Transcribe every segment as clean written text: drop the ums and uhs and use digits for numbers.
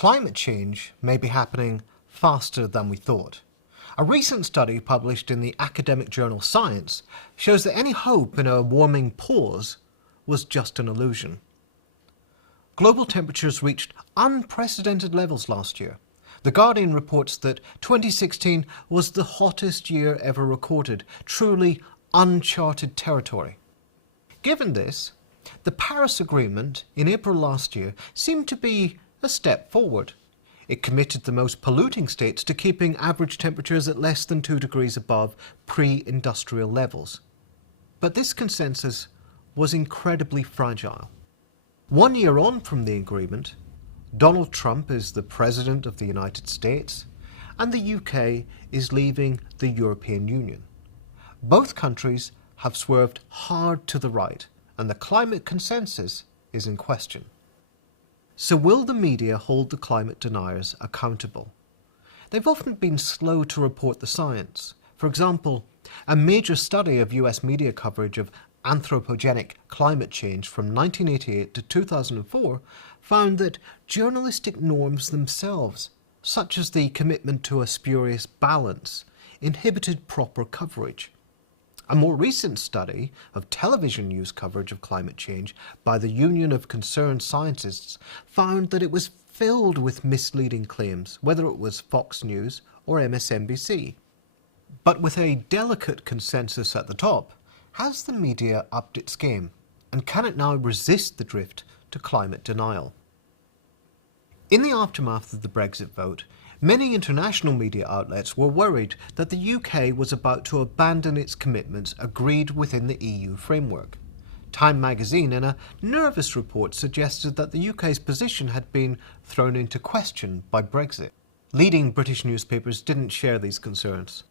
climate change may be happening faster than we thought. A recent study published in the academic journal Science shows that any hope in a warming pause was just an illusion. Global temperatures reached unprecedented levels last year. The Guardian reports that 2016 was the hottest year ever recorded, truly uncharted territory. Given this, the Paris Agreement in April last year seemed to be a step forward. It committed the most polluting states to keeping average temperatures at less than 2 degrees above pre-industrial levels. But this consensus was incredibly fragile. 1 year on from the agreement, Donald Trump is the President of the United States, and the UK is leaving the European Union. Both countries have swerved hard to the right, and the climate consensus is in question. So will the media hold the climate deniers accountable? They've often been slow to report the science. For example, a major study of US media coverage of anthropogenic climate change from 1988 to 2004 found that journalistic norms themselves, such as the commitment to a spurious balance, inhibited proper coverage. A more recent study of television news coverage of climate change by the Union of Concerned Scientists found that it was filled with misleading claims, whether it was Fox News or MSNBC. But with a delicate consensus at the top, has the media upped its game, and can it now resist the drift to climate denial? In the aftermath of the Brexit vote, many international media outlets were worried that the UK was about to abandon its commitments agreed within the EU framework. Time magazine, in a nervous report, suggested that the UK's position had been thrown into question by Brexit. Leading British newspapers didn't share these concerns.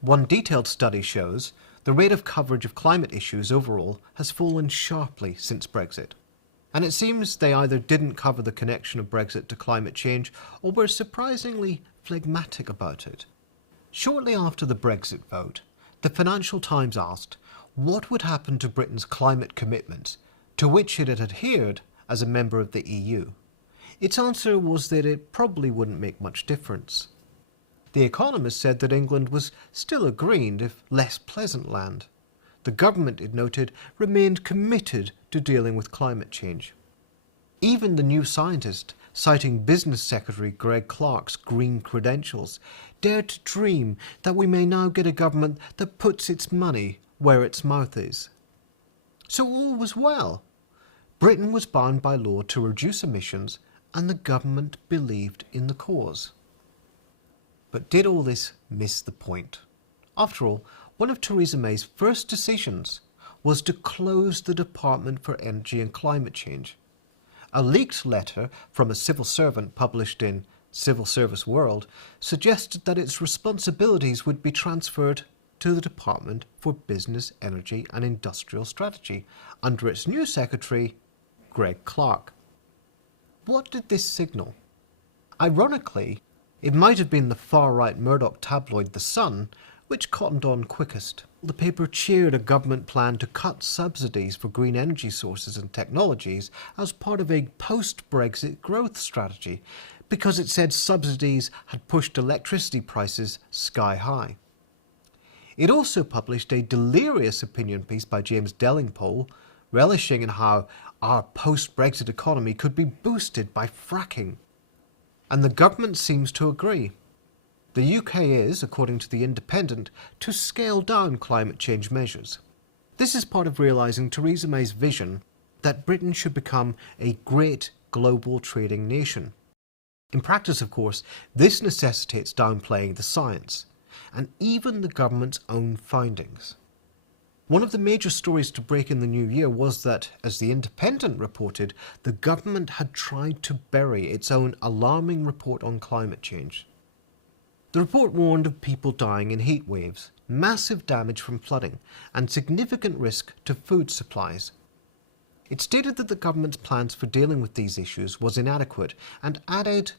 One detailed study shows the rate of coverage of climate issues overall has fallen sharply since Brexit. And it seems they either didn't cover the connection of Brexit to climate change or were surprisingly phlegmatic about it. Shortly after the Brexit vote, the Financial Times asked what would happen to Britain's climate commitments, to which it had adhered as a member of the EU. Its answer was that it probably wouldn't make much difference. The Economist said that England was still a green, if less pleasant land. The government, it noted, remained committed to dealing with climate change. Even the New Scientist, citing Business Secretary Greg Clark's green credentials, dared to dream that we may now get a government that puts its money where its mouth is. So all was well. Britain was bound by law to reduce emissions, and the government believed in the cause. But did all this miss the point? After all, one of Theresa May's first decisions was to close the Department for Energy and Climate Change. A leaked letter from a civil servant published in Civil Service World suggested that its responsibilities would be transferred to the Department for Business, Energy and Industrial Strategy under its new secretary, Greg Clark. What did this signal? Ironically, it might have been the far-right Murdoch tabloid The Sun which cottoned on quickest. The paper cheered a government plan to cut subsidies for green energy sources and technologies as part of a post-Brexit growth strategy, because it said subsidies had pushed electricity prices sky high. It also published a delirious opinion piece by James Delingpole, relishing in how our post-Brexit economy could be boosted by fracking. And the government seems to agree. The UK is, according to The Independent, to scale down climate change measures. This is part of realising Theresa May's vision that Britain should become a great global trading nation. In practice, of course, this necessitates downplaying the science, and even the government's own findings. One of the major stories to break in the new year was that, as The Independent reported, the government had tried to bury its own alarming report on climate change. The report warned of people dying in heat waves, massive damage from flooding, and significant risk to food supplies. It stated that the government's plans for dealing with these issues was inadequate and added,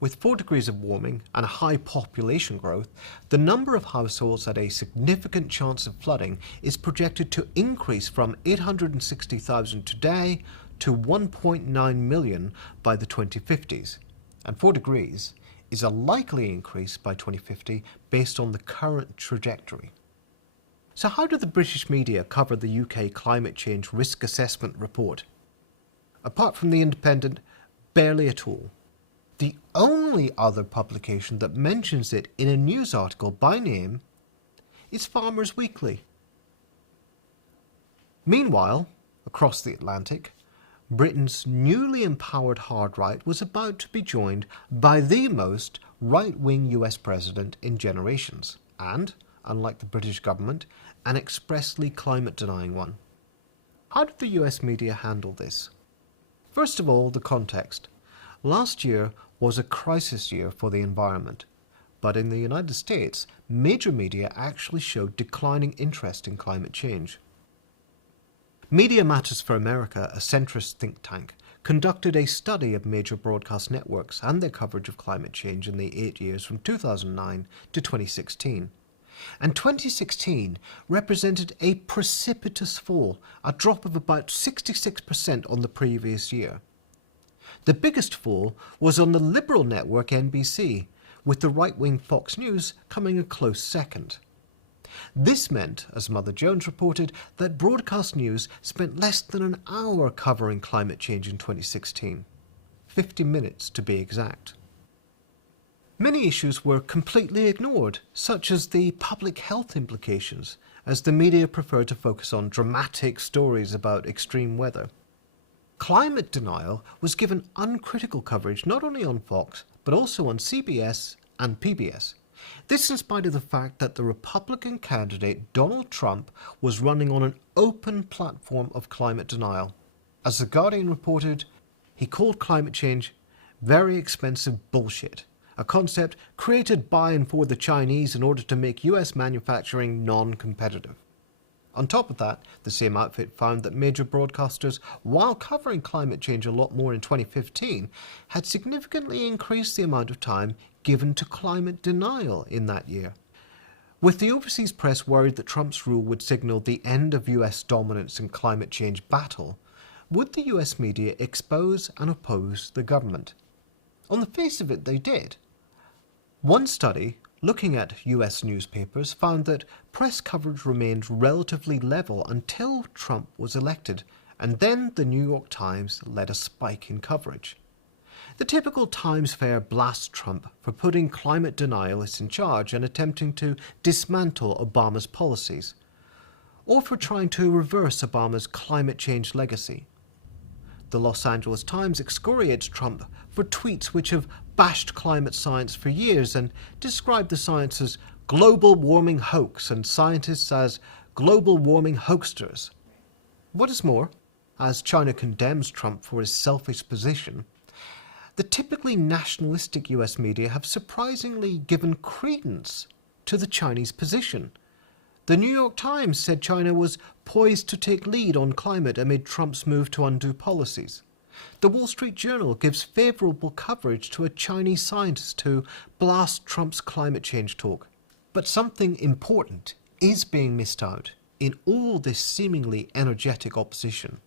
with 4 degrees of warming and a high population growth, the number of households at a significant chance of flooding is projected to increase from 860,000 today to 1.9 million by the 2050s. and 4 degrees is a likely increase by 2050 based on the current trajectory. So how do the British media cover the UK climate change risk assessment report? Apart from The Independent, barely at all. The only other publication that mentions it in a news article by name is Farmers Weekly. Meanwhile, across the Atlantic, Britain's newly empowered hard right was about to be joined by the most right-wing US president in generations, and, unlike the British government, an expressly climate-denying one. How did the US media handle this? First of all, the context. Last year was a crisis year for the environment, but in the United States, major media actually showed declining interest in climate change. Media Matters for America, a centrist think tank, conducted a study of major broadcast networks and their coverage of climate change in the 8 years from 2009 to 2016. And 2016 represented a precipitous fall, a drop of about 66% on the previous year. The biggest fall was on the liberal network NBC, with the right-wing Fox News coming a close second. This meant, as Mother Jones reported, that broadcast news spent less than an hour covering climate change in 2016. 50 minutes to be exact. Many issues were completely ignored, such as the public health implications, as the media preferred to focus on dramatic stories about extreme weather. Climate denial was given uncritical coverage not only on Fox, but also on CBS and PBS. This in spite of the fact that the Republican candidate Donald Trump was running on an open platform of climate denial. As The Guardian reported, he called climate change very expensive bullshit, a concept created by and for the Chinese in order to make US manufacturing non-competitive. On top of that, the same outfit found that major broadcasters, while covering climate change a lot more in 2015, had significantly increased the amount of time given to climate denial in that year. With the overseas press worried that Trump's rule would signal the end of US dominance in climate change battle, would the US media expose and oppose the government? On the face of it, they did. One study, looking at US newspapers, found that press coverage remained relatively level until Trump was elected, and then the New York Times led a spike in coverage. The typical Times fare blasts Trump for putting climate denialists in charge and attempting to dismantle Obama's policies, or for trying to reverse Obama's climate change legacy. The Los Angeles Times excoriates Trump for tweets which have bashed climate science for years and described the science as global warming hoax and scientists as global warming hoaxsters. What is more, as China condemns Trump for his selfish position, the typically nationalistic US media have surprisingly given credence to the Chinese position. The New York Times said China was poised to take lead on climate amid Trump's move to undo policies. The Wall Street Journal gives favourable coverage to a Chinese scientist who blasts Trump's climate change talk. But something important is being missed out in all this seemingly energetic opposition.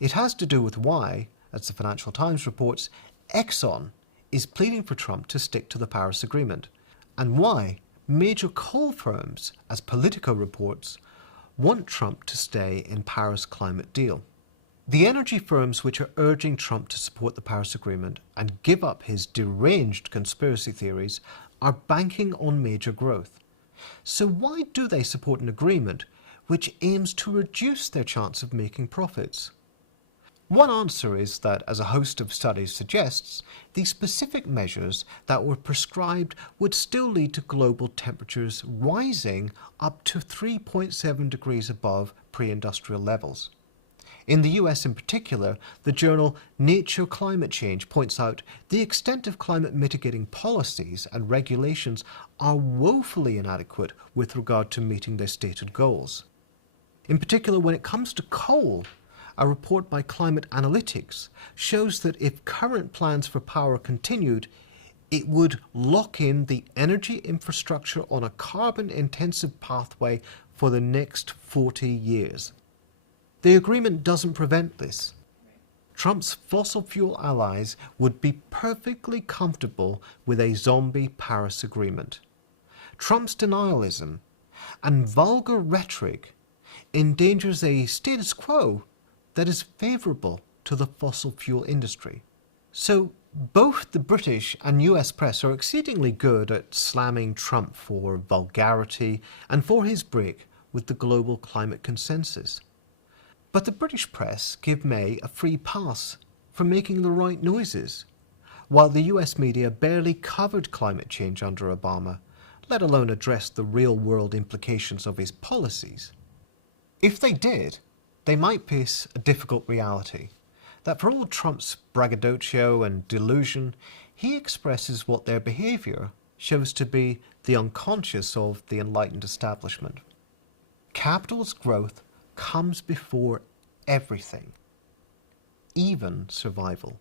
It has to do with why, as the Financial Times reports, Exxon is pleading for Trump to stick to the Paris Agreement, and why major coal firms, as Politico reports, want Trump to stay in Paris climate deal. The energy firms which are urging Trump to support the Paris Agreement and give up his deranged conspiracy theories are banking on major growth. So why do they support an agreement which aims to reduce their chance of making profits? One answer is that, as a host of studies suggests, the specific measures that were prescribed would still lead to global temperatures rising up to 3.7 degrees above pre-industrial levels. In the US in particular, the journal Nature Climate Change points out the extent of climate mitigating policies and regulations are woefully inadequate with regard to meeting their stated goals. In particular, when it comes to coal, a report by Climate Analytics shows that if current plans for power continued, it would lock in the energy infrastructure on a carbon-intensive pathway for the next 40 years. The agreement doesn't prevent this. Trump's fossil fuel allies would be perfectly comfortable with a zombie Paris Agreement. Trump's denialism and vulgar rhetoric endangers a status quo that is favourable to the fossil fuel industry. So both the British and US press are exceedingly good at slamming Trump for vulgarity and for his break with the global climate consensus. But the British press give May a free pass for making the right noises, while the US media barely covered climate change under Obama, let alone address the real-world implications of his policies. If they did, they might face a difficult reality, that for all Trump's braggadocio and delusion, he expresses what their behaviour shows to be the unconscious of the enlightened establishment. Capital's growth comes before everything, even survival.